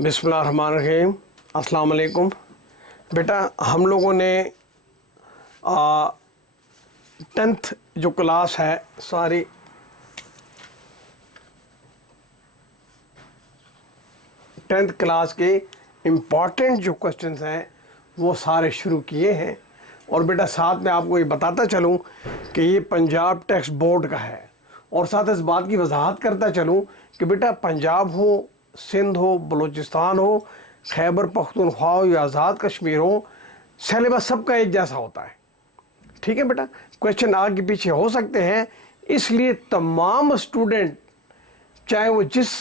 बिस्मिल्लाहिर्रहमानिर्रहीम, अस्सलाम वालेकुम। बेटा, हम लोगों ने 10th जो क्लास है सारी 10th क्लास के इम्पॉर्टेंट जो क्वेश्चंस हैं वो सारे शुरू किए हैं। और बेटा साथ में आपको ये बताता चलूँ कि ये पंजाब टेक्स्ट बोर्ड का है, और साथ इस बात की वजाहत करता चलूँ कि बेटा पंजाब हो, सिंध हो, बलूचिस्तान हो, खैबर पख्तूनख्वा हो या आज़ाद कश्मीर हो, सिलेबस सबका एक जैसा होता है। ठीक है बेटा, क्वेश्चन आगे पीछे हो सकते हैं, इसलिए तमाम स्टूडेंट चाहे वो जिस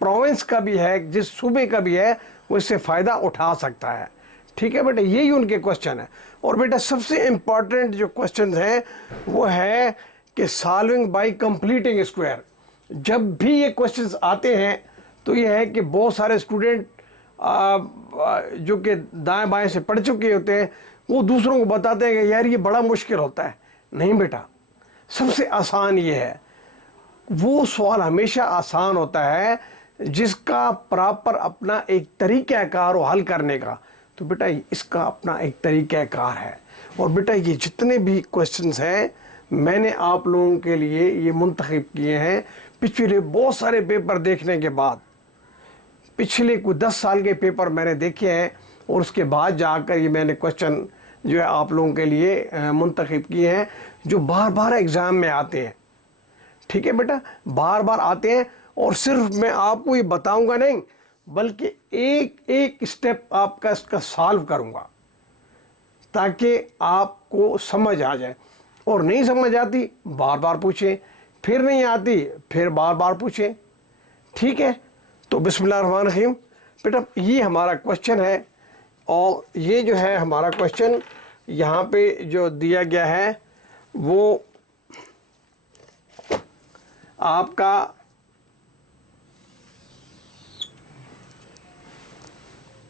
प्रोविंस का भी है, जिस सूबे का भी है, वो इससे फ़ायदा उठा सकता है। ठीक है बेटा, यही उनके क्वेश्चन है। और बेटा सबसे इम्पॉर्टेंट जो क्वेश्चन हैं वो है कि सॉल्विंग बाय कंप्लीटिंग स्क्वायर। जब भी ये क्वेश्चंस आते हैं तो ये है कि बहुत सारे स्टूडेंट जो कि दाएं बाएं से पढ़ चुके होते हैं वो दूसरों को बताते हैं कि यार ये बड़ा मुश्किल होता है। नहीं बेटा, सबसे आसान ये है। वो सवाल हमेशा आसान होता है जिसका प्रॉपर अपना एक तरीक़ाकार हो हल करने का। तो बेटा इसका अपना एक तरीक़ाकार है। और बेटा ये जितने भी क्वेश्चंस हैं मैंने आप लोगों के लिए ये मुंतखब किए हैं पिछले बहुत सारे पेपर देखने के बाद। पिछले कुछ 10 साल के पेपर मैंने देखे हैं और उसके बाद जाकर ये मैंने क्वेश्चन जो है आप लोगों के लिए मुंतखब किए हैं जो बार बार एग्ज़ाम में आते हैं। ठीक है बेटा, बार बार आते हैं। और सिर्फ मैं आपको ये बताऊंगा नहीं, बल्कि एक एक स्टेप आपका इसका सॉल्व करूंगा ताकि आपको समझ आ जाए। और नहीं समझ आती बार बार पूछें, फिर नहीं आती फिर बार बार पूछें। ठीक है, तो बिस्मिल्लाहिर्रहमानिर्रहीम। बेटा ये हमारा क्वेश्चन है, और ये जो है हमारा क्वेश्चन यहाँ पे जो दिया गया है वो आपका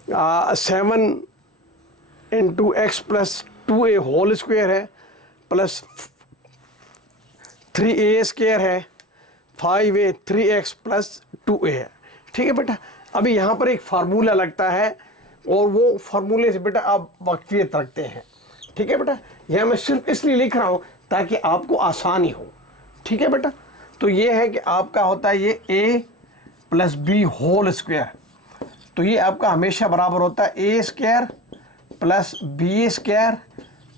7 × x + 2a होल स्क्वायर है, प्लस 3a² है, 5a 3x + 2a है। ठीक है बेटा, अभी यहाँ पर एक फार्मूला लगता है और वो फार्मूले से बेटा आप वाकफियत रखते हैं। ठीक है बेटा, यह मैं सिर्फ इसलिए लिख रहा हूँ ताकि आपको आसानी हो। ठीक है बेटा, तो ये है कि आपका होता है ये a + b होल स्क्वायर। तो ये आपका हमेशा बराबर होता है a² + b²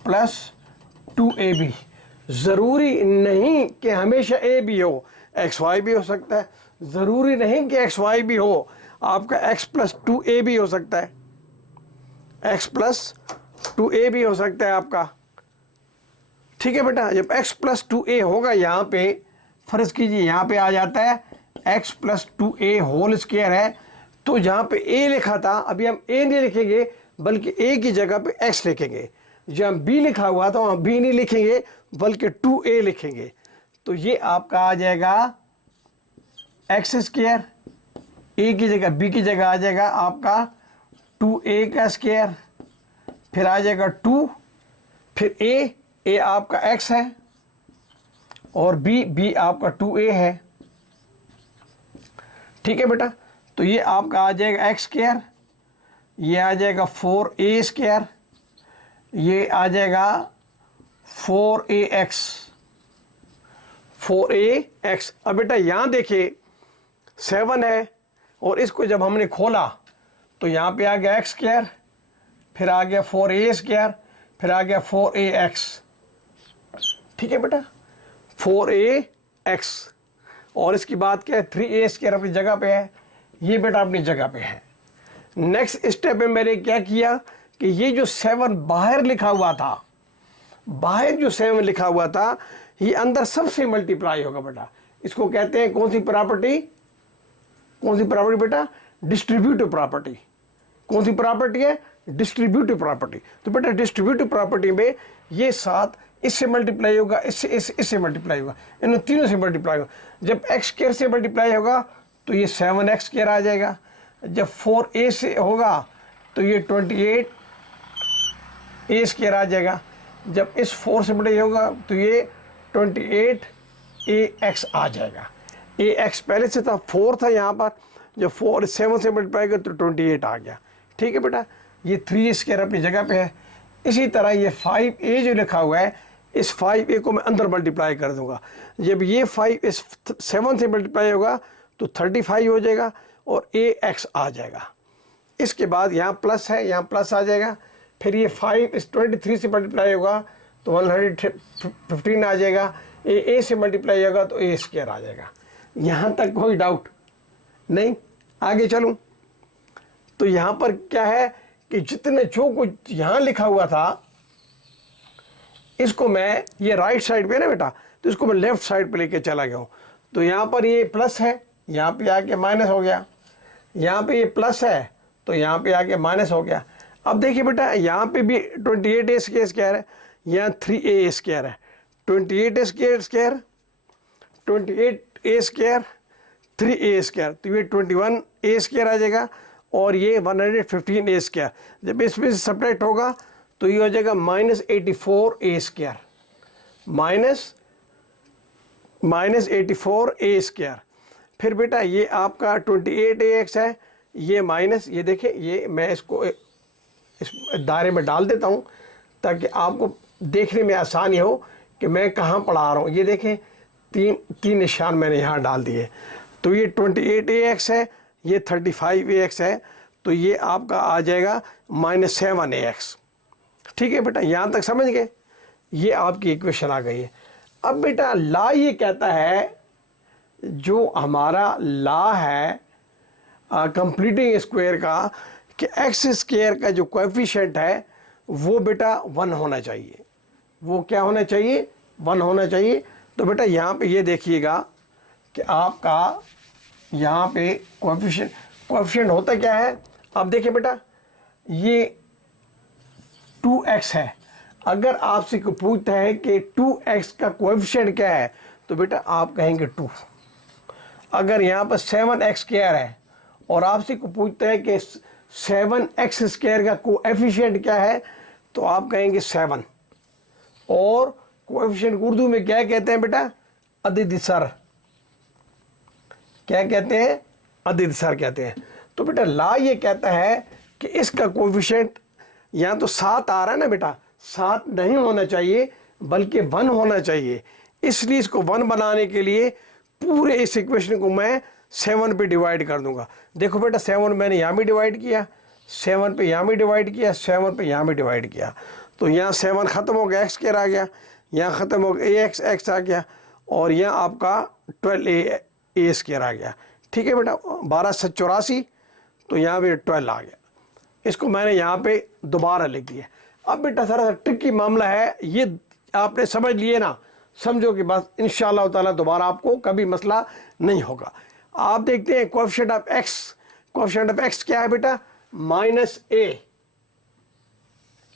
+ 2ab। ज़रूरी नहीं कि हमेशा a b हो, xy भी हो सकता है। ज़रूरी नहीं कि xy भी हो, आपका x + 2a भी हो सकता है, x + 2a भी हो सकता है आपका। ठीक है बेटा, जब x + 2a होगा यहाँ पे फ़र्ज़ कीजिए यहाँ पे आ जाता है x + 2a होल स्क्वायर है, तो जहाँ पे a लिखा था अभी हम a नहीं लिखेंगे बल्कि a की जगह पे x लिखेंगे। जहाँ b लिखा हुआ था वहाँ b नहीं लिखेंगे बल्कि 2a लिखेंगे। तो ये आपका आ जाएगा x², a की जगह b की जगह आ जाएगा आपका 2a², फिर आ जाएगा 2, फिर a आपका x है और b आपका 2a है। ठीक है बेटा, तो ये आपका आ जाएगा x², ये आ जाएगा 4a², ये आ जाएगा 4ax। अब बेटा यहाँ देखिए 7 है और इसको जब हमने खोला तो यहाँ पे आ गया x², फिर आ गया 4a², फिर आ गया 4ax। ठीक है बेटा, 4ax, और इसकी बात क्या है 3a² अपनी जगह पे है, ये बेटा अपनी जगह पे है। नेक्स्ट स्टेप में मैंने क्या किया कि ये जो 7 बाहर लिखा हुआ था, बाहर जो 7 लिखा हुआ था ये अंदर सबसे मल्टीप्लाई होगा बेटा। इसको कहते हैं कौन सी प्रॉपर्टी, कौन सी प्रॉपर्टी बेटा, डिस्ट्रीब्यूटिव प्रॉपर्टी। कौन सी प्रॉपर्टी है, डिस्ट्रीब्यूटिव प्रॉपर्टी। तो बेटा डिस्ट्रीब्यूटिव प्रॉपर्टी में ये 7 इससे मल्टीप्लाई होगा, इससे मल्टीप्लाई होगा, इन तीनों से मल्टीप्लाई होगा। जब x² से मल्टीप्लाई होगा तो ये 7x² आ जाएगा। जब 4a से होगा तो ये 28a² आ जाएगा। जब इस 4 से मल्टीप्लाई होगा तो ये 28ax आ जाएगा। ax पहले से था, 4 था यहाँ पर, जब 4 7 से मल्टीप्लाई कर तो 28 आ गया। ठीक है बेटा, ये 3a² अपनी जगह पे है। इसी तरह ये 5a जो लिखा हुआ है, इस 5a को मैं अंदर मल्टीप्लाई कर दूंगा। जब ये 5 इस 7 से मल्टीप्लाई होगा तो 35 हो जाएगा और ax आ जाएगा। इसके बाद यहाँ प्लस है, यहाँ प्लस आ जाएगा। फिर ये 5 इस 23 से मल्टीप्लाई होगा तो 115 आ जाएगा। a से मल्टीप्लाई होगा तो a² आ जाएगा। यहाँ तक कोई डाउट नहीं? आगे चलूँ तो यहाँ पर क्या है कि जितने जो कुछ यहाँ लिखा हुआ था इसको मैं, ये राइट साइड पे है ना बेटा, तो इसको मैं लेफ्ट साइड पे लेके चला गया हूँ। तो यहाँ पर ये प्लस है, यहाँ पे आके माइनस हो गया। यहाँ पे ये प्लस है तो यहाँ पे आके माइनस हो गया। अब देखिए बेटा, यहाँ पे भी 28a² है, यहाँ 3a² है। 28a², 28a², 3a², तो ये 21a² आ जाएगा और ये 115a²। जब इसमें से सब्ट्रैक्ट होगा तो ये हो जाएगा -84a², -84a²। फिर बेटा ये आपका 28ax है, ये माइनस, ये देखिए, ये मैं इसको इस दायरे में डाल देता हूँ ताकि आपको देखने में आसानी हो कि मैं कहाँ पढ़ा रहा हूँ। ये देखें, तीन निशान मैंने यहाँ डाल दिए। तो ये 28ax है, ये 35ax है, तो ये आपका आ जाएगा -7ax। ठीक है बेटा, यहाँ तक समझ गए? ये आपकी इक्वेशन आ गई है। अब बेटा ला ये कहता है, जो हमारा ला है कंप्लीटिंग स्क्वायर का, कि x² का जो कोएफिशिएंट है वो बेटा 1 होना चाहिए। वो क्या होना चाहिए? 1 होना चाहिए। तो बेटा यहाँ पे ये देखिएगा कि आपका यहाँ पे कोएफिशिएंट होता क्या है। अब देखिए बेटा, ये 2x है। अगर आपसे को पूछता है कि 2x का कोएफिशिएंट क्या है तो बेटा आप कहेंगे 2। अगर यहाँ पर 7x² है और आपसे को पूछता है कि 7x² का कोएफिशिएंट क्या है तो आप कहेंगे 7। और कोएफिशिएंट उर्दू में क्या कहते हैं बेटा? अदिदसर। क्या कहते हैं? अदिदसर कहते हैं। तो बेटा ला ये कहता है कि इसका कोएफिशिएंट यहाँ तो 7 आ रहा है ना बेटा, 7 नहीं होना चाहिए बल्कि 1 होना चाहिए। इसलिए इसको 1 बनाने के लिए पूरे इस इक्वेशन को मैं 7 पे डिवाइड कर दूंगा। देखो बेटा, 7 मैंने यहाँ भी डिवाइड किया, 7 पे यहाँ भी डिवाइड किया, 7 पे यहाँ भी डिवाइड किया। तो यहाँ 7 ख़त्म हो गया, x² आ गया, यहाँ ख़त्म हो गया ax आ गया, और यहाँ आपका 12a² आ गया। ठीक है बेटा, 12 से 84, तो यहाँ पे 12 आ गया। इसको मैंने यहाँ पे दोबारा लिख दिया। अब बेटा सारा ट्रिकी मामला है, ये आपने समझ लिए ना, समझो कि बस इंशाअल्लाह ताला दोबारा आपको कभी मसला नहीं होगा। आप देखते हैं coefficient of x, coefficient of x क्या है बेटा? -a।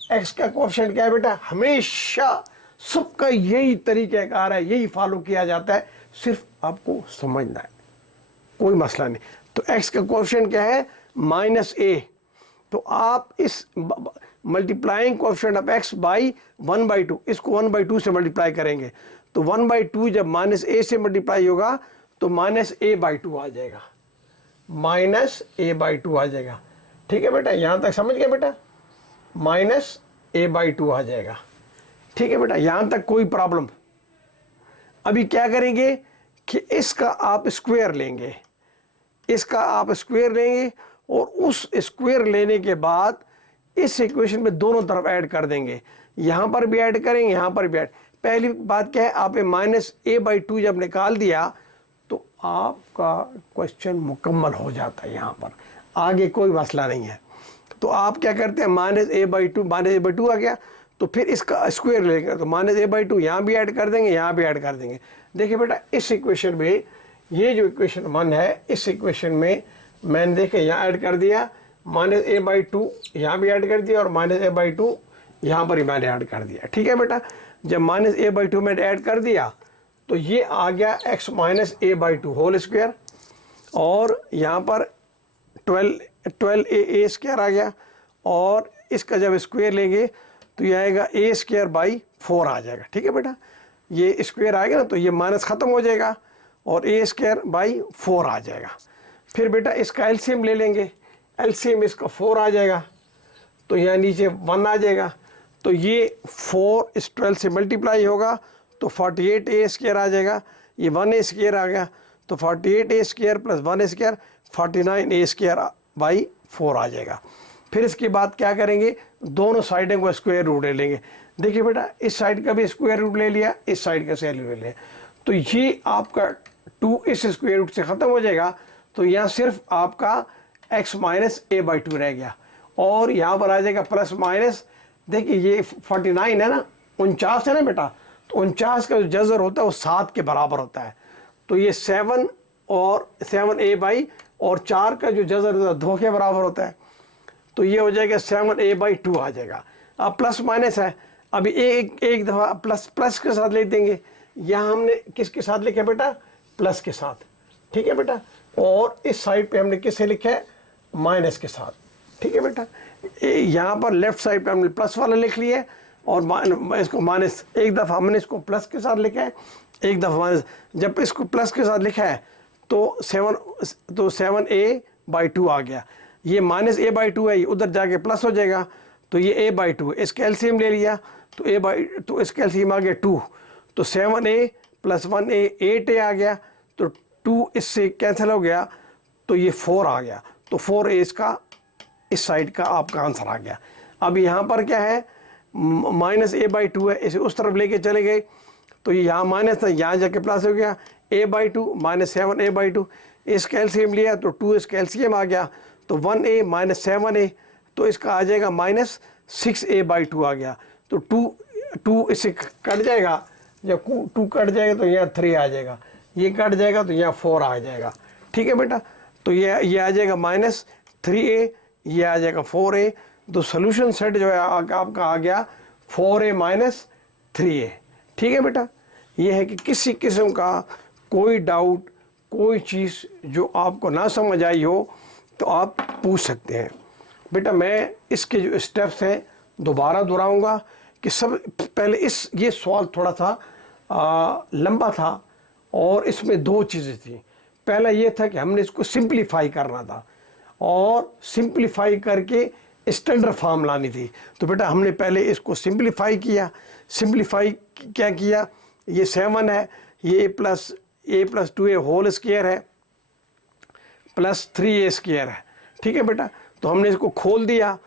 x का कोएफिशिएंट क्या है बेटा? हमेशा सबका यही तरीक़ाकार है, यही फॉलो किया जाता है, सिर्फ आपको समझना है, कोई मसला नहीं। तो x का कोएफिशिएंट क्या है? -a। तो आप इस multiplying coefficient of x by 1/2, इसको 1/2 से मल्टीप्लाई करेंगे तो 1/2 जब -a से मल्टीप्लाई होगा तो -a/2 आ जाएगा, -a/2 आ जाएगा। ठीक है बेटा, यहाँ तक समझ गए बेटा? -a/2 आ जाएगा। ठीक है बेटा, यहाँ तक कोई प्रॉब्लम? अभी क्या करेंगे कि इसका आप स्क्वायर लेंगे, इसका आप स्क्वायर लेंगे और उस स्क्वायर लेने के बाद इस इक्वेशन में दोनों तरफ ऐड कर देंगे। यहाँ पर भी ऐड करेंगे, यहाँ पर भी ऐड। पहली बात क्या है, आपने -a/2 जब निकाल दिया तो आपका क्वेश्चन मुकम्मल हो जाता है। यहाँ पर आगे कोई मसला नहीं है। तो आप क्या करते हैं, -a/2 आ गया तो फिर इसका स्क्वायर लेंगे तो -a/2 यहाँ भी ऐड कर देंगे, यहाँ भी ऐड कर देंगे। देखिए बेटा, इस इक्वेशन में ये जो इक्वेशन 1 है, इस इक्वेशन में मैंने देखे यहाँ ऐड कर दिया, -a/2 यहाँ भी ऐड कर दिया और -a/2 यहाँ पर ही मैंने ऐड कर दिया। ठीक है बेटा, जब -a/2 मैंने ऐड कर दिया तो ये आ गया x -a/2 होल स्क्वायर, और यहाँ पर 12a² आ गया, और इसका जब स्क्वायर लेंगे तो ये आएगा a²/4 आ जाएगा। ठीक है बेटा, ये स्क्वायर आएगा ना तो ये माइनस ख़त्म हो जाएगा और a²/4 आ जाएगा। फिर बेटा इसका एलसीएम ले लेंगे, एलसीएम इसका 4 आ जाएगा, तो यहाँ नीचे 1 आ जाएगा, तो ये 4 इस 12 से मल्टीप्लाई होगा तो 48a² आ जाएगा, ये 1a² आ गया, तो 48a² प्लस 1a² 49a² / 4 आ जाएगा। फिर इसके बाद क्या करेंगे, दोनों साइडों को स्क्वायर रूट ले लेंगे। देखिए बेटा इस साइड का भी स्क्वायर रूट ले लिया, इस साइड का स्क्वायर रूट ले लिया, तो ये आपका 2 इस स्क्वायर रूट से ख़त्म हो जाएगा, तो यहाँ सिर्फ आपका x - a/2 रह गया, और यहाँ पर आ जाएगा प्लस माइनस। देखिए ये 49 है ना, 49 है ना बेटा, तो 49 का जो जज़र होता है वो 7 के बराबर होता है, तो ये 7 और 7a/ और 4 का जो जज़र होता है 2 के बराबर होता है, तो ये हो जाएगा 7a/2 आ जाएगा। अब प्लस माइनस है, अभी एक दफ़ा प्लस के साथ लिख देंगे, यहाँ हमने किसके साथ लिखा है बेटा, प्लस के साथ, ठीक है बेटा, और इस साइड पे हमने किससे लिखा है, माइनस के साथ, ठीक है बेटा। यहाँ पर लेफ्ट साइड पे हमने प्लस वाला लिख लिया है, और इसको माइनस, एक दफ़ा हमने इसको प्लस के साथ लिखा है, एक दफ़ा माइनस। जब इसको प्लस के साथ लिखा है तो 7a/2 आ गया, ये -a/2 है, ये उधर जाके प्लस हो जाएगा, तो ये a/2 है, इसका एलसीएम ले लिया, तो इसका एलसीएम आ गया 2, तो 7a + 1a 8a आ गया, तो 2 इससे कैंसिल हो गया, तो ये 4 आ गया, तो 4a इसका इस साइड का आपका आंसर आ गया। अब यहाँ पर क्या है, -a/2 है, इसे उस तरफ लेके चले गए, तो ये यहाँ माइनस था, यहाँ जाके प्लस हो गया, a/2 - 7a/2, इसका एलसीएम लिया तो 2 इसका एलसीएम आ गया, तो 1a - 7a, तो इसका आ जाएगा -6a/2 आ गया, तो 2 इससे कट जाएगा, जब 2 कट जाएगा तो यहाँ 3 आ जाएगा, ये कट जाएगा तो यहाँ 4 आ जाएगा, ठीक है बेटा। तो ये आ जाएगा -3a, ये आ जाएगा 4a, तो सोल्यूशन सेट जो है आपका आ गया 4a - 3a, ठीक है बेटा। ये है कि किसी किस्म का कोई डाउट, कोई चीज़ जो आपको ना समझ आई हो तो आप पूछ सकते हैं बेटा। मैं इसके जो स्टेप्स हैं दोबारा दोहराऊंगा कि सब पहले ये सवाल थोड़ा सा लंबा था, और इसमें 2 चीज़ें थी। पहला ये था कि हमने इसको सिंप्लीफाई करना था, और सिंप्लीफाई करके स्टैंडर्ड फॉर्म लानी थी। तो बेटा हमने पहले इसको सिंप्लीफाई किया। सिंप्लीफाई क्या किया, ये 7 है, ये a + 2a होल स्क्वायर है प्लस 3a² है, ठीक है बेटा। तो हमने इसको खोल दिया,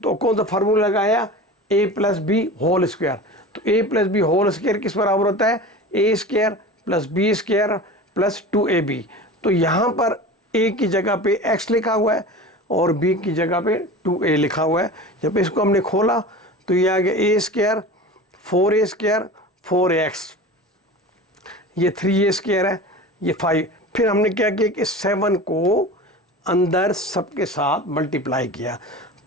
तो कौन सा फार्मूला लगाया, a + b होल स्क्वायर। तो a + b होल स्क्वायर किस बराबर होता है, a² + b² + 2ab। तो यहाँ पर a की जगह पे x लिखा हुआ है और b की जगह पे 2a लिखा हुआ है। जब इसको हमने खोला तो ये आ गया a², 4a², 4ax, ये 3a² है, ये 5। फिर हमने क्या किया कि 7 को अंदर सबके साथ मल्टीप्लाई किया,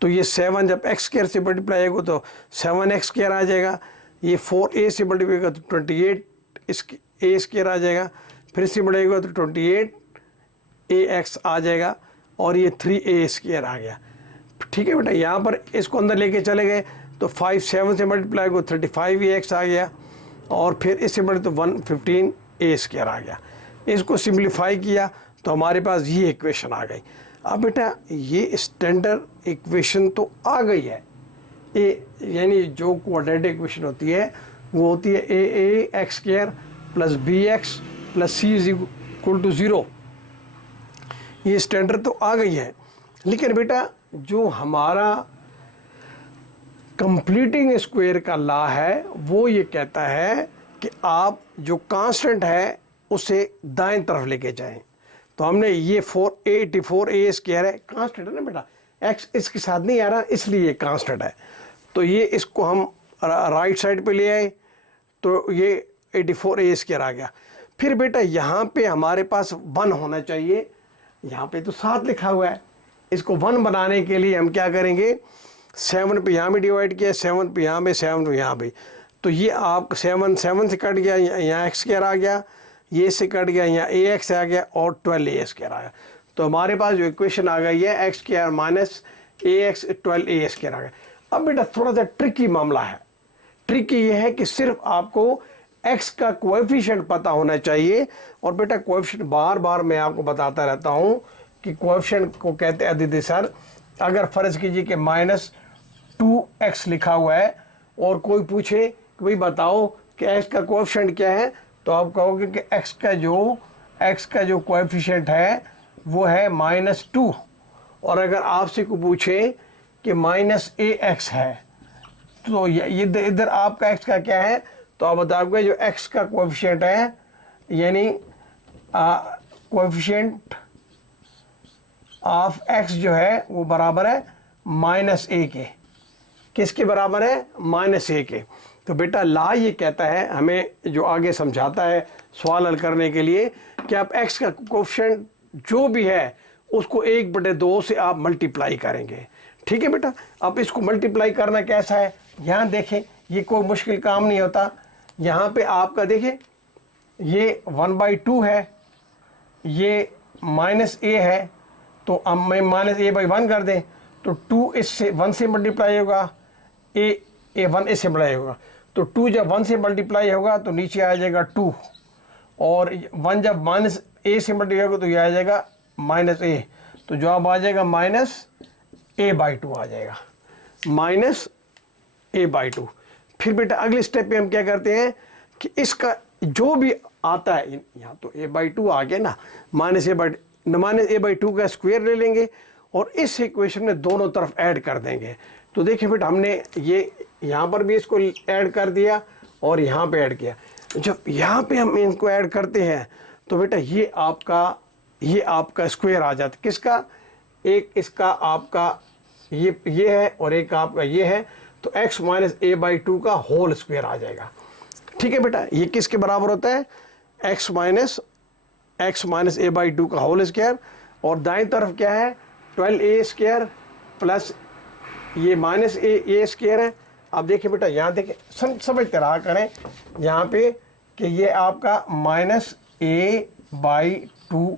तो ये 7 जब x² से मल्टीप्लाई होगा तो 7x² आ जाएगा, ये 4a से मल्टीप्लाई होगा तो 28 इसकी a² आ जाएगा, फिर इससे बढ़ेगा तो 28ax आ जाएगा, और ये 3a² आ गया, ठीक है बेटा। यहाँ पर इसको अंदर लेके चले गए तो 5 7 से मल्टीप्लाई को 35ax आ गया, और फिर इससे बढ़े तो 115a² आ गया। इसको सिंप्लीफाई किया तो हमारे पास ये इक्वेशन आ गई। अब बेटा ये स्टैंडर्ड इक्वेशन तो आ गई है, यानी जो क्वाड्रेटिक इक्वेशन होती है वो होती है ax² + bx + c = 0। ये स्टैंडर्ड तो आ गई है, लेकिन बेटा जो हमारा कंप्लीटिंग स्क्वायर का लॉ है वो ये कहता है कि आप जो कांस्टेंट है उसे दाएं तरफ लेके जाएं। तो हमने ये 484a² है, कांस्टेंट है ना बेटा, x इसके साथ नहीं आ रहा इसलिए ये कांस्टेंट है, तो ये इसको हम राइट साइड पे ले आए तो ये 84a² आ गया। फिर बेटा यहाँ पे हमारे पास 1 होना चाहिए, यहाँ पे तो 7 लिखा हुआ है, इसको 1 बनाने के लिए हम क्या करेंगे, 7 पे यहाँ भी डिवाइड किया, 7 पे यहाँ भी, 7 पे यहाँ भी, तो ये आप 7 से कट गया, यहाँ x² आ गया, ये से कट गया, यहाँ ax आ गया, और 12a² आ गया। तो हमारे पास जो इक्वेशन आ गई है x² - ax 12a² आ गया। अब बेटा थोड़ा सा ट्रिकी मामला है। ट्रिकी ये है कि सिर्फ आपको x का कोएफिशिएंट पता होना चाहिए, और बेटा कोएफिशिएंट बार बार मैं आपको बताता रहता हूँ कि कोएफिशिएंट को कहते हैं अदिति सर, अगर फ़र्ज़ कीजिए कि -2x लिखा हुआ है और कोई पूछे कि भाई बताओ कि x का कोएफिशिएंट क्या है, तो आप कहोगे कि x का जो कोएफिशिएंट है वो है -2। और अगर आपसे को पूछे कि -ax है, तो ये इधर आपका x का क्या है, तो आप बताओगे जो x का कोएफिशिएंट है, यानी कोएफिशिएंट ऑफ x जो है वो बराबर है -a के। किसके बराबर है? -a के। तो बेटा ला ये कहता है हमें, जो आगे समझाता है सवाल हल करने के लिए, कि आप x का कोएफिशिएंट जो भी है उसको 1/2 से आप मल्टीप्लाई करेंगे। ठीक है बेटा। अब इसको मल्टीप्लाई करना कैसा है, यहाँ देखें, ये कोई मुश्किल काम नहीं होता। यहाँ पे आपका देखें, ये 1/2 है, ये -a है, तो अब मैं -a/1 कर दें तो 2 इससे 1 से मल्टीप्लाई होगा, a 1 इससे मल्टीप्लाई होगा, तो 2 जब 1 से मल्टीप्लाई होगा तो नीचे आ जाएगा 2, और 1 जब -a से मल्टीप्लाई होगा तो ये आ जाएगा -a, तो जवाब आ जाएगा -a/2 आ जाएगा, -a/2। फिर बेटा अगले स्टेप पे हम क्या करते हैं कि इसका जो भी आता है, यहाँ तो a/2 आ गया ना, -a/2 का स्क्वायर ले लेंगे और इस इक्वेशन में दोनों तरफ ऐड कर देंगे। तो देखिए बेटा हमने ये यहाँ पर भी इसको ऐड कर दिया और यहाँ पे ऐड किया। जब यहाँ पे हम इनको ऐड करते हैं तो बेटा ये आपका स्क्वायर आ जाता है। किसका? एक इसका आपका ये है और एक आपका ये है, तो x - a/2 का होल स्क्वायर आ जाएगा। ठीक है बेटा, ये किसके बराबर होता है? x - a/2 का होल स्क्वायर, और दाएं तरफ क्या है? 12a² प्लस ये -a² है। आप देखिए बेटा, यहाँ देखिए, समझते रहा करें यहाँ पे कि ये आपका -a/2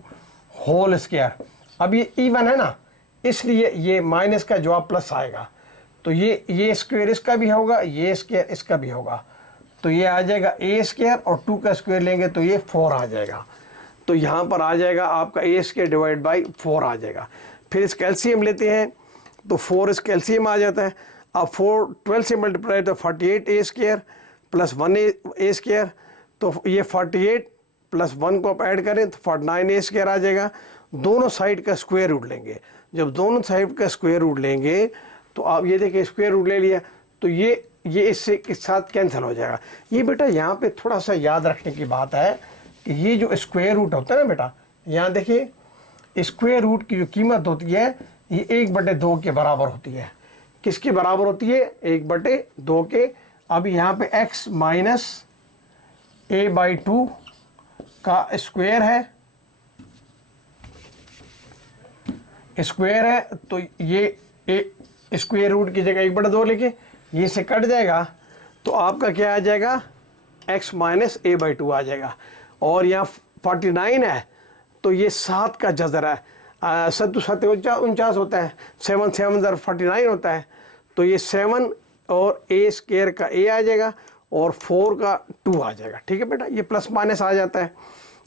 होल स्क्वायर। अब ये इवन है ना, इसलिए ये माइनस का जवाब प्लस आएगा, तो ये स्क्वायर इसका भी होगा, ये स्क्वायर इसका भी होगा, तो ये आ जाएगा a² और 2 का स्क्वायर लेंगे तो ये 4 आ जाएगा। तो यहाँ पर आ जाएगा आपका a² डिवाइड बाई 4 आ जाएगा। फिर इसका एलसीएम लेते हैं तो 4 इसका एलसीएम आ जाता है। अब 4 12 से मल्टीप्लाई तो 48a² प्लस 1a², तो ये 48 प्लस 1 को आप ऐड करें तो 49a² आ जाएगा। दोनों साइड का स्क्वायर रूट लेंगे। जब दोनों साइड का स्क्वायर रूट लेंगे तो आप ये देखिए स्क्वायर रूट ले लिया, तो ये इससे के साथ कैंसिल हो जाएगा। ये बेटा यहाँ पे थोड़ा सा याद रखने की बात है कि ये जो स्क्वायर रूट होता है ना बेटा, यहाँ देखिए स्क्वायर रूट की जो कीमत होती है ये 1/2 के बराबर होती है। किसके बराबर होती है? 1/2 के। अब यहाँ पे x - a/2 का स्क्वायर है, तो ये स्क्वायर रूट की जगह 1/2 लिखे, ये से कट जाएगा तो आपका क्या आ जाएगा? x - a/2 आ जाएगा। और यहाँ 49 है तो ये 7 का जज़र है, 7 49 होता है, 7 7 49 होता है, तो ये 7 और a² का a आ जाएगा और 4 का 2 आ जाएगा। ठीक है बेटा, ये प्लस माइनस आ जाता है।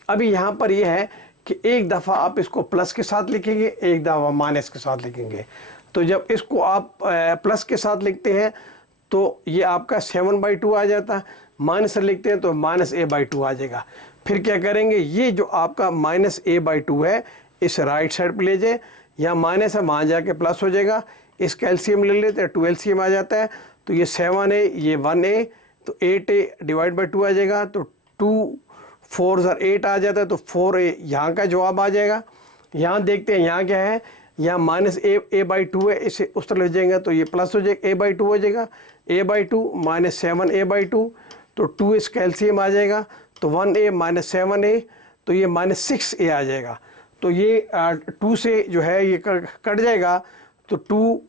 अभी यहाँ पर ये है कि एक दफ़ा आप इसको प्लस के साथ लिखेंगे, एक दफ़ा माइनस के साथ लिखेंगे। तो जब इसको आप प्लस के साथ लिखते हैं तो ये आपका 7/2 आ जाता है, माइनस से लिखते हैं तो -a/2 आ जाएगा। फिर क्या करेंगे, ये जो आपका -a/2 है इस राइट साइड पर ले जाए, यहाँ माइनस है वहाँ जाके प्लस हो जाएगा। इसका एलसीएम ले लेते हैं, 2 एलसीएम आ जाता है, तो ये 7a ये 1a, तो 8a डिवाइड बाई 2 आ जाएगा, तो 2 4 8 आ जाता है, तो 4a यहाँ का जवाब आ जाएगा। यहाँ देखते हैं यहाँ क्या है, यहाँ -a/2 है, इसे उस तरह ले जाएंगे तो ये प्लस हो जाएगा, a/2 हो जाएगा, a/2 -7a/2, तो 2 इसका एलसीएम आ जाएगा, तो 1a - 7a, तो ये -6a आ जाएगा। तो ये 2 से जो है ये कट जाएगा, तो 2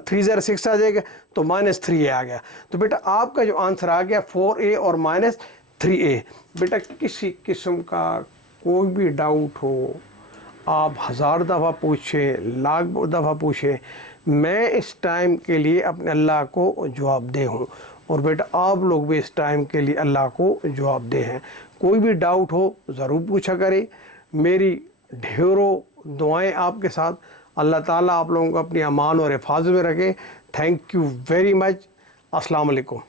3 6 आ जाएगा, तो -3a आ गया। तो बेटा आपका जो आंसर आ गया 4a और -3a। बेटा किसी किस्म का कोई भी डाउट हो, आप 1000 दफ़ा पूछें, लाख दफ़ा पूछें, मैं इस टाइम के लिए अपने अल्लाह को जवाब दे हूँ, और बेटा आप लोग भी इस टाइम के लिए अल्लाह को जवाब दे हैं। कोई भी डाउट हो ज़रूर पूछा करें। मेरी ढेरों दुआएं आपके साथ। अल्लाह ताला आप लोगों को अपनी अमान और हिफाजत में रखे। Thank you very much. अस्सलाम वालेकुम।